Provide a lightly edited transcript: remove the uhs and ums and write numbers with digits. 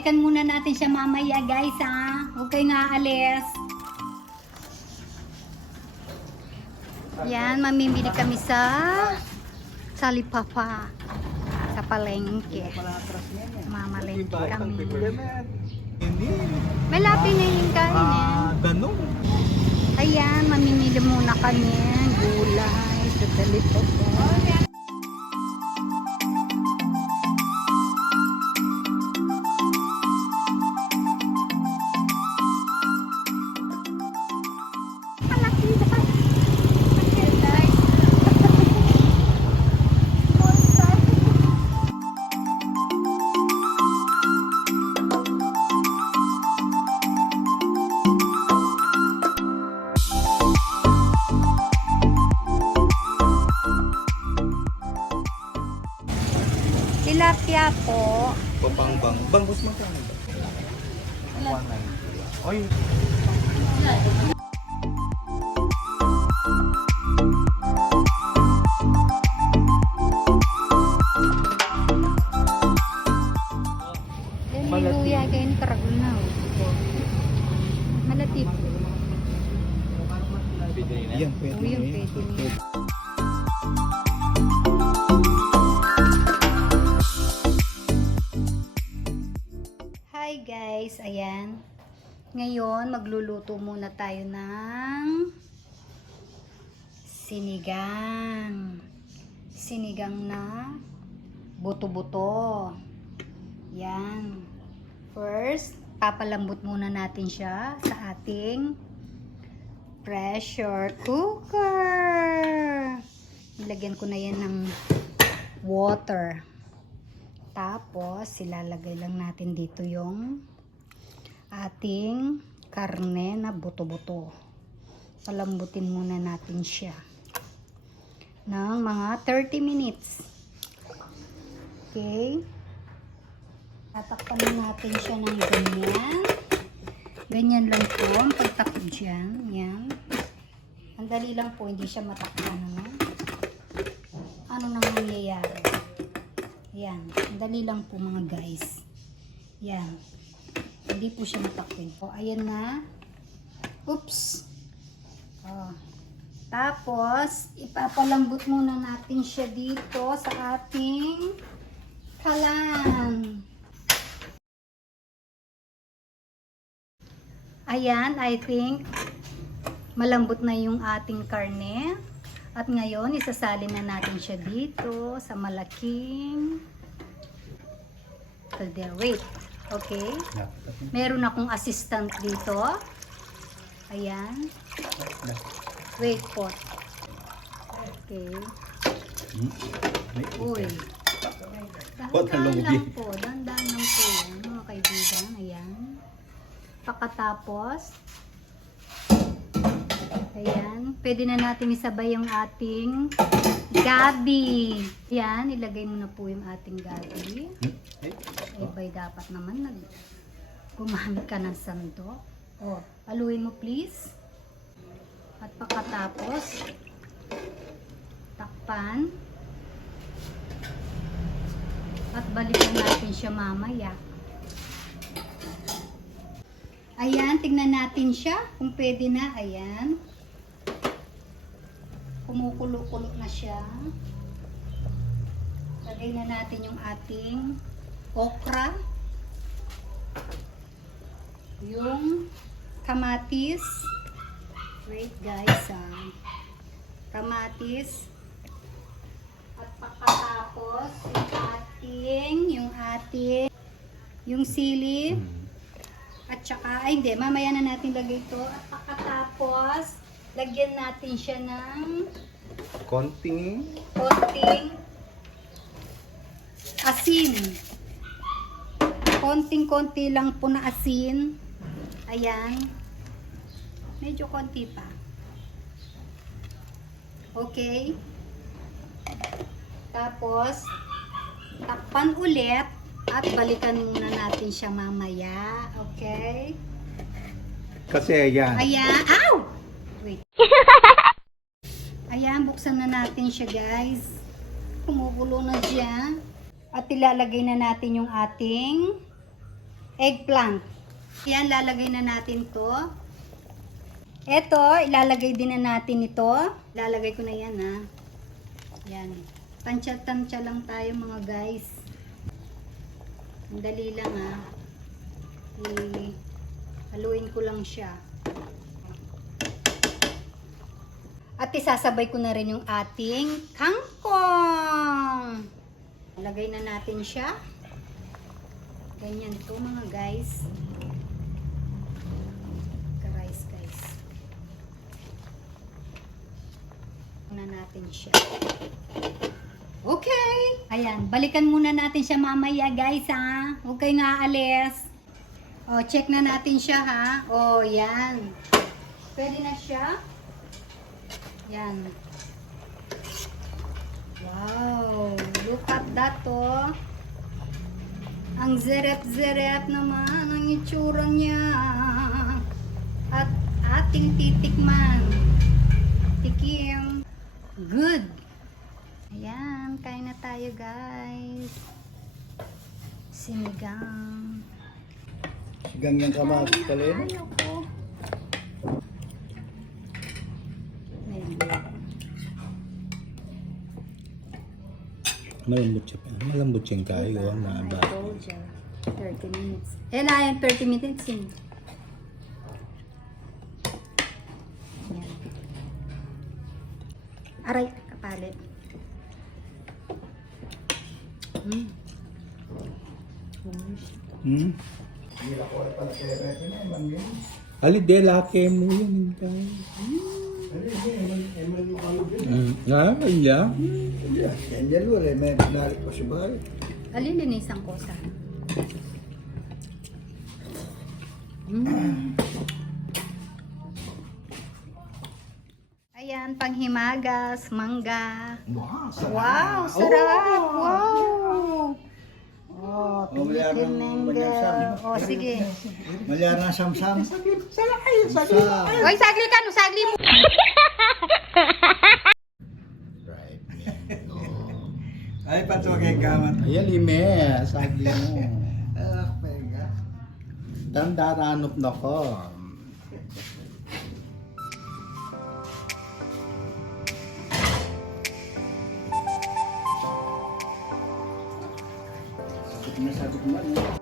Balikan muna natin siya mamaya guys ha. Huwag kayo nga alis. Yan, mamimili kami sa Salipapa. Sa palengke. Mamalengke kami. Malapit na yung kainin. Ganun. Ayan, mamimili muna kami. Gulay. Dadali po po. Tilapia po. Papangbang. Bangus magkano ba? 190. Oy. Luya kain karaguna. Malatip. Yan, pwede. Yung pwede. Hi guys, ayan. Ngayon, magluluto muna tayo ng sinigang. Sinigang na buto-buto. Yan. First, papalambot muna natin siya sa ating pressure cooker. Nilagyan ko na yan ng water. Tapos, ilalagay lang natin dito yung ating karne na buto-buto. Palambutin muna natin siya ng mga 30 minutes. Okay. Tatakpan natin siya ng ganyan. Ganyan lang po ang pagtakip dyan. Yan. Ang dali lang po, hindi siya matakpan. Ano nang nangyayari? Yan. Ang dali lang po mga guys. Yan. Hindi po siya matakpin. O, ayan na. Oops. O. Tapos, ipapalambot muna natin siya dito sa ating kalan. Ayan, I think malambot na yung ating karne. At ngayon, isasalin na natin siya dito sa malaking caldera. Wait, okay? Meron akong assistant dito. Ayan. Wait po. Okay. Uy. Dahan-dahan lang po. Dahan-dahan lang po yan, mga kaibigan. Ayan. Pagkatapos, ayan, pwede na natin isabay yung ating gabi. Ayan, ilagay mo na po yung ating gabi. Ay, dapat naman gumamit ka ng sando. O, haluin mo please. At pagkatapos, takpan. At balikan natin siya mamaya. Ayan, tignan natin siya kung pwede na. Ayan. Kumukulo-kulo na siya. Lagay na natin yung ating okra. Yung kamatis. Wait guys, kamatis. At pagkatapos, yung sili. At saka, ay hindi, mamaya na natin lagay ito. At pagkatapos, lagyan natin siya ng konting asin. Konting-konti lang po na asin. Ayan. Medyo konti pa. Okay. Tapos, takpan ulit. At balikan muna natin siya mamaya. Okay? Kasi ayan. Ayan. Ow! Wait. Ayan, buksan na natin siya guys. Kumukulo na siya. At ilalagay na natin yung ating eggplant. Yan, lalagay na natin to. Eto, ilalagay din na natin ito. Ilalagay ko na yan ha. Yan. Tansya-tansya lang tayo mga guys. Ang dali lang ha. Haluin ko lang siya. At isasabay ko na rin yung ating kangkong. Lagay na natin siya. Ganyan to mga guys. Ka-rice guys. Na natin siya. Okay. Ayan, balikan muna natin siya mamaya guys ha. Huwag kayo nga alis. O, check na natin siya ha. O, yan. Pwede na siya. Yan. Wow. Look at that oh. Ang zerep-zerep naman ang itsura niya. At ating titikman. Tikim. Good. Ayan, kain na tayo guys. Sinigang. Ganyan ka mga kaleno. Ayoko. Malambot siya pa. Malambot siyang kayo. I told you. 30 minutes. Eh, na yan, 30 minutes yun. Yan. Aray, kapalit. Ali, de laki mo yun. Iya. Yan dalawa rin, may pinalit pa si Bahay. Alilinisan ko sa. Ayan, panghimagas, mangga. Wow, sarap! Wow! Oh, pilitin mangga. Oh, sige. Malyara ng samsam. Oy, sagli ka, no, sagli mo. Ay, patugay gamat. Ayan, lime. Sabi mo. Ah, pega. Tandaranop na ko. Sabi ko man.